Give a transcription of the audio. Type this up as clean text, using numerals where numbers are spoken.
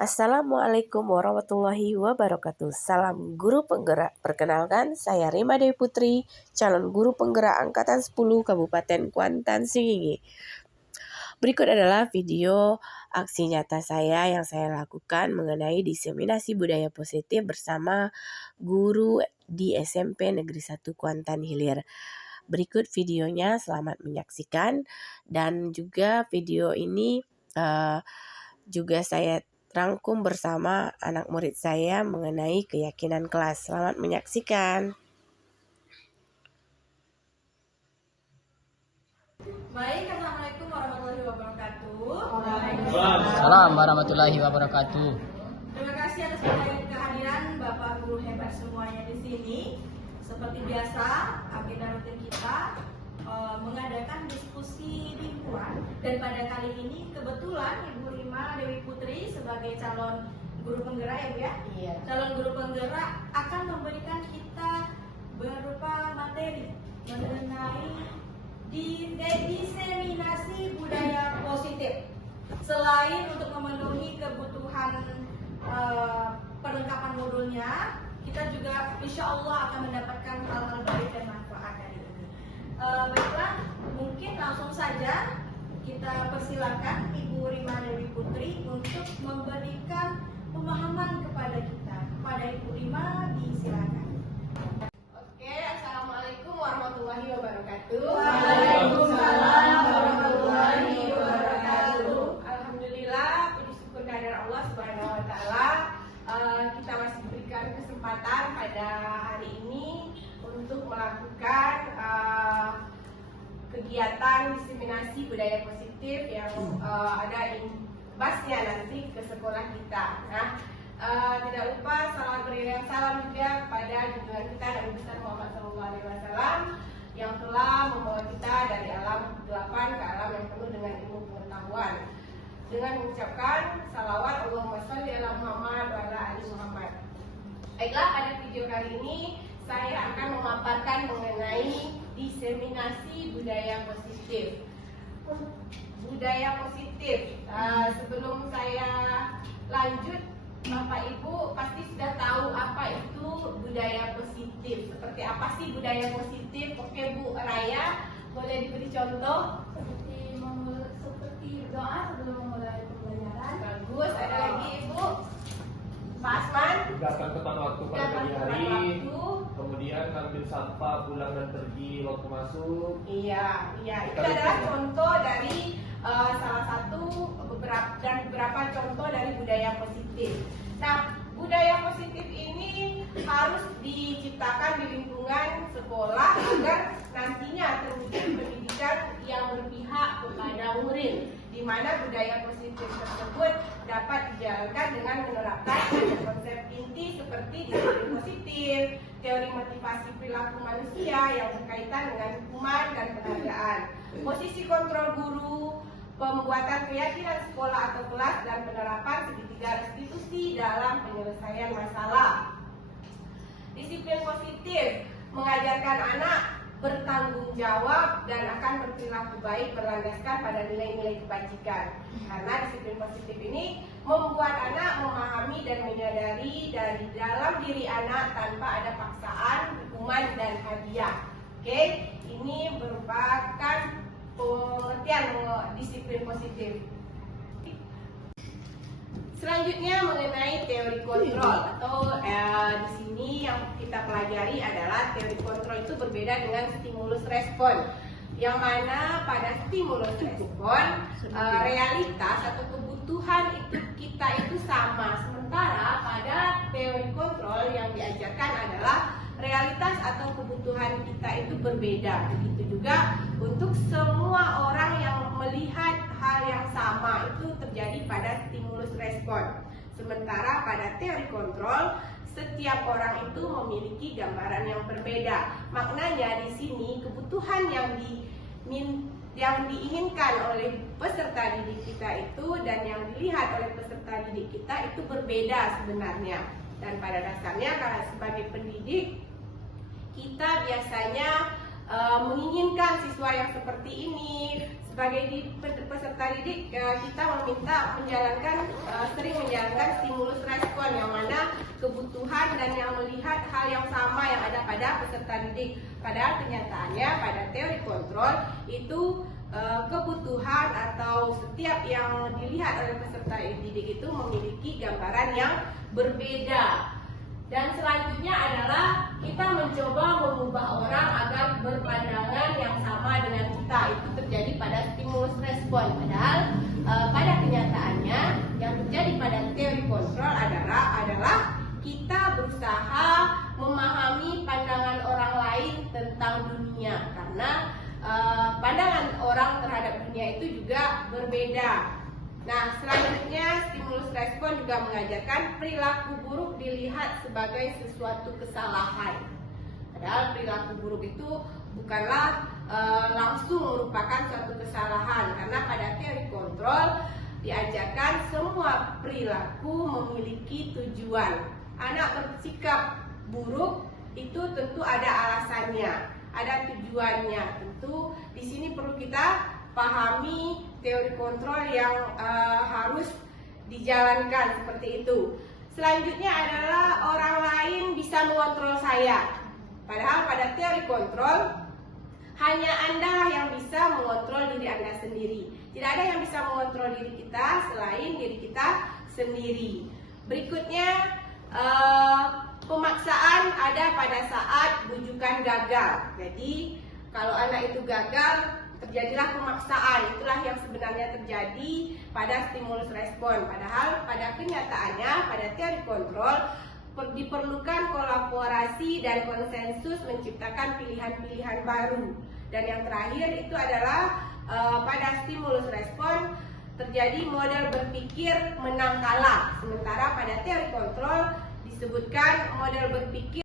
Assalamualaikum warahmatullahi wabarakatuh. Salam guru penggerak. Perkenalkan, saya Rima Dewi Putri, calon guru penggerak angkatan 10 Kabupaten Kuantan Sengingi. Berikut adalah video aksi nyata saya yang saya lakukan mengenai diseminasi budaya positif bersama guru di SMP Negeri 1 Kuantan Hilir. Berikut videonya, selamat menyaksikan. Dan juga video ini juga saya rangkum bersama anak murid saya mengenai keyakinan kelas. Selamat menyaksikan. Baik, assalamualaikum warahmatullahi wabarakatuh. Waalaikumsalam warahmatullahi wabarakatuh. Terima kasih atas kehadiran Bapak Guru hebat semuanya di sini. Seperti biasa, agenda rutin kita mengadakan diskusi lingkungan, dan pada kali ini kebetulan Ibu Rima Dewi Putri sebagai calon guru penggerak ya Bu ya. Iya. Calon guru penggerak akan memberikan kita berupa materi mengenai diseminasi budaya positif. Selain untuk memenuhi kebutuhan perlengkapan modulnya, kita juga insya Allah akan mendapatkan hal-hal baik dan manfaat dari ini. Baiklah, mungkin langsung saja kita persilakan Ibu Rima Dewi Putri untuk memberikan pemahaman kepada kita. Kepada Ibu Rima, disilakan. Oke, assalamualaikum warahmatullahi wabarakatuh. Waalaikumsalam warahmatullahi wabarakatuh. Alhamdulillah, puji syukur kehadirat Allah Subhanahu wa taala. Kita masih diberikan kesempatan pada hari ini untuk melakukan kegiatan diseminasi budaya positif yang ada imbasnya nanti ke sekolah kita. Nah, tidak lupa salawat beriring salam juga kepada junjungan kita Nabi besar Muhammad SAW yang telah membawa kita dari alam kegelapan ke alam yang penuh dengan ilmu pengetahuan. Dengan mengucapkan salawat Allahumma sholli ala Muhammad wa ala ali Muhammad. Baiklah, pada video kali ini saya akan memaparkan mengenai diseminasi budaya positif. Budaya positif. Sebelum saya lanjut, Bapak Ibu pasti sudah tahu apa itu budaya positif. Seperti apa sih budaya positif? Oke Bu Raya, boleh diberi contoh? Seperti doa sebelum memulai pembelajaran. Bagus, ada lagi Ibu? Pak Asman? Datang tepat waktu pada Datang pagi tepat hari, waktu. kemudian ambil sampah pulang dan pergi waktu masuk. Iya, itu adalah contoh dari salah satu beberapa contoh dari budaya positif. Nah, budaya positif ini harus diciptakan di lingkungan sekolah agar nantinya terwujud pendidikan yang berpihak kepada murid, di mana budaya positif tersebut dapat dijalankan dengan menerapkan konsep inti seperti disiplin positif, teori motivasi perilaku manusia yang berkaitan dengan hukuman dan penghargaan, posisi kontrol guru, pembuatan keyakinan sekolah atau kelas, dan penerapan segitiga restitusi dalam penyelesaian masalah. Disiplin positif mengajarkan anak bertanggung jawab dan akan berperilaku baik berlandaskan pada nilai-nilai kebajikan. Karena disiplin positif ini membuat anak memahami dan menyadari dari dalam diri anak tanpa ada paksaan, hukuman, dan hadiah. Oke, ini merupakan pengertian disiplin positif. Selanjutnya mengenai teori kontrol atau di sini yang kita pelajari adalah teori kontrol itu berbeda dengan stimulus respon, yang mana pada stimulus respon realitas atau kebutuhan kita itu sama, sementara pada teori kontrol yang diajarkan adalah realitas atau kebutuhan kita itu berbeda. Begitu juga untuk semua orang yang melihat hal yang sama itu terjadi pada stimulus respon. Sementara pada teori kontrol, setiap orang itu memiliki gambaran yang berbeda. Maknanya di sini kebutuhan yang diinginkan oleh peserta didik kita itu dan yang dilihat oleh peserta didik kita itu berbeda sebenarnya. Dan pada dasarnya karena sebagai pendidik kita biasanya menginginkan siswa yang seperti ini. Sebagai peserta didik, kita meminta sering menjalankan stimulus respon, yang mana kebutuhan dan yang melihat hal yang sama yang ada pada peserta didik. Padahal kenyataannya pada teori kontrol itu kebutuhan atau setiap yang dilihat oleh peserta didik itu memiliki gambaran yang berbeda. Dan selanjutnya adalah kita mencoba mengubah orang agar berpandangan yang sama dengan kita. Itu terjadi pada stimulus respon. Padahal pada kenyataannya yang terjadi pada teori kontrol adalah kita berusaha memahami pandangan orang lain tentang dunia, karena pandangan orang terhadap dunia itu juga berbeda. Nah, selanjutnya stimulus respon juga mengajarkan perilaku buruk dilihat sebagai sesuatu kesalahan. Padahal perilaku buruk itu bukanlah langsung merupakan suatu kesalahan, karena pada teori kontrol diajarkan semua perilaku memiliki tujuan. Anak bersikap buruk itu tentu ada alasannya, ada tujuannya. Tentu di sini perlu kita pahami teori kontrol yang harus dijalankan seperti itu. Selanjutnya adalah orang lain bisa mengontrol saya. Padahal pada teori kontrol hanya Anda yang bisa mengontrol diri Anda sendiri. Tidak ada yang bisa mengontrol diri kita selain diri kita sendiri. Berikutnya, pemaksaan ada pada saat bujukan gagal. Jadi kalau anak itu gagal, terjadilah pemaksaan. Itulah yang sebenarnya terjadi pada stimulus respon. Padahal pada kenyataannya pada teori kontrol diperlukan kolaborasi dan konsensus menciptakan pilihan-pilihan baru. Dan yang terakhir itu adalah pada stimulus respon terjadi model berpikir menang kalah. Sementara pada teori kontrol disebutkan model berpikir